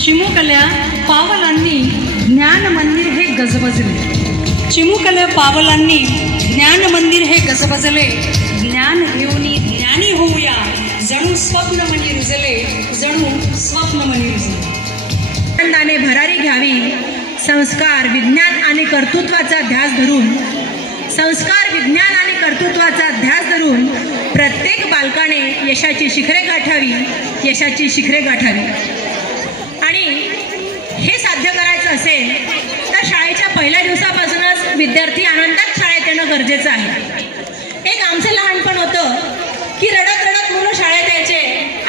चिमुकल्या पावलांनी ज्ञान मंदिर हे गजबजले, चिमुकल्या पावलांनी ज्ञान मंदिर हे गजबजले, ज्ञान घेऊनी ज्ञानी होऊया, जणू स्वप्न मनी रुजले, जणू स्वप्न मनी रुजले. आनंदाने भरारी घ्यावी, संस्कार विज्ञान आणि कर्तृत्वाचा ध्यास धरून, संस्कार विज्ञान आणि कर्तृत्वाचा ध्यास धरून प्रत्येक बालकाने यशाची शिखरे गाठावी, यशाची शिखरे गाठावी. आणि हे साध्य करायचं असेल तर शाळेच्या पहिल्या दिवसापासूनच विद्यार्थी आनंदात शाळेत येणं गरजेचं आहे. एक आमचं लहानपण होतं की रडत रडत मुलं शाळेत यायचे,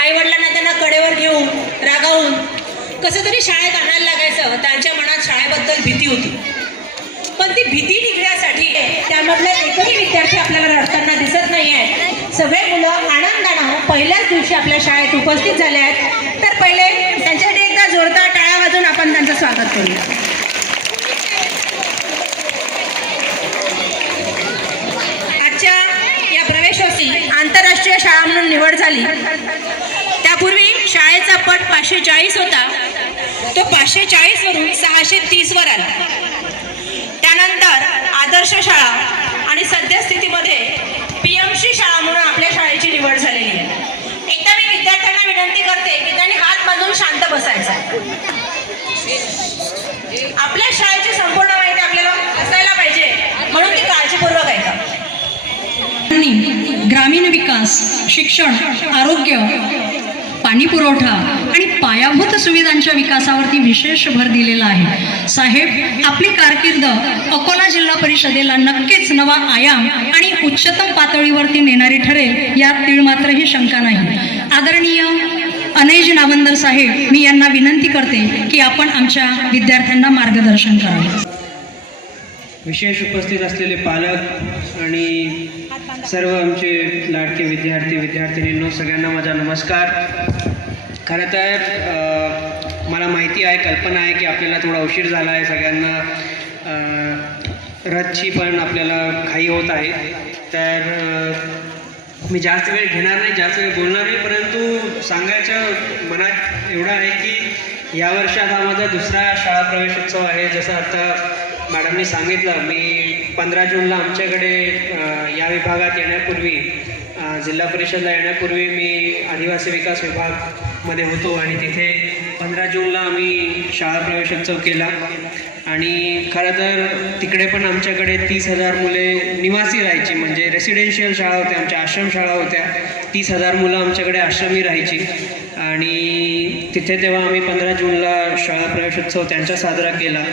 आईवडिलांना त्यांना कडेवर घेऊन रागावून कसं तरी शाळेत आणायला लागायचं. त्यांच्या मनात शाळेबद्दल भीती होती, पण ती भीती निघण्यासाठी त्यामधले एकही विद्यार्थी आपल्याला रडताना दिसत नाही आहे. सगळे मुलं आनंदानं पहिल्याच दिवशी आपल्या शाळेत उपस्थित झाले आहेत. तर पहिले त्यांच्यासाठी एकदा जोरदार टाळ्या वाजवून आपण त्यांचं स्वागत करूया. आजच्या या प्रवेशोत्सवी आंतरराष्ट्रीय शाळा म्हणून निवड झाली. त्यापूर्वी शाळेचा पट 540 होता, तो 540 वरून 630 वर आला. त्यानंतर आदर्श शाळा आणि सद्यस्थितीमध्ये पीएमसी शाळा म्हणून आपल्या शाळेची निवड झालेली आहे. एकदा मी विद्यार्थ्यांना विनंती करते की त्यांनी हात बांधून शांत बसायचा. आपल्या शाळेची संपूर्ण माहिती आपल्याला असायला पाहिजे, म्हणून ती काळजीपूर्वक ऐका. ग्रामीण विकास, शिक्षण, आरोग्य, पाणी पुरवठा आणि पायाभूत सुविधांच्या विकासावरती विशेष भर दिलेला आहे. साहेब, आपली कारकीर्द अकोला जिल्हा परिषदेला नक्कीच नवा आयाम आणि उच्चतम पातळीवरती नेणारी ठरेल, यात तीळमात्रही शंका नाही. आदरणीय अनयजी नावंदर साहेब, मी यांना विनंती करते की आपण आमच्या विद्यार्थ्यांना मार्गदर्शन करावे. विशेष उपस्थित असलेले पालक आणि सर्व आमचे लाडके विद्यार्थी विद्यार्थिनींनो, सगळ्यांना माझा नमस्कार. खरं तर मला माहिती आहे, कल्पना आहे की आपल्याला थोडा उशीर झाला आहे. सगळ्यांना रथची पण आपल्याला घाई होत आहे. तर मी जास्त वेळ घेणार नाही, जास्त वेळ बोलणार नाही, परंतु सांगायचं मनात एवढं आहे की या वर्षात हा माझा दुसरा शाळा प्रवेशोत्सव आहे. जसं आता मॅडमनी सांगितलं, मी 15 जूनला आमच्याकडे या विभागात येण्यापूर्वी, जिल्हा परिषदला येण्यापूर्वी मी आदिवासी विकास विभागमध्ये होतो आणि तिथे 15 जूनला आम्ही शाळा प्रवेशोत्सव केला. आणि खरं तर तिकडे पण आमच्याकडे 30,000 मुले निवासी राहायची, म्हणजे रेसिडेन्शियल शाळा होत्या, आमच्या आश्रम शाळा होत्या. 30,000 मुलं आमच्याकडे आश्रमी राहायची. आणि तिथे तेव्हा आम्ही 15 जूनला शाळा प्रवेशोत्सव त्यांचा साजरा केला.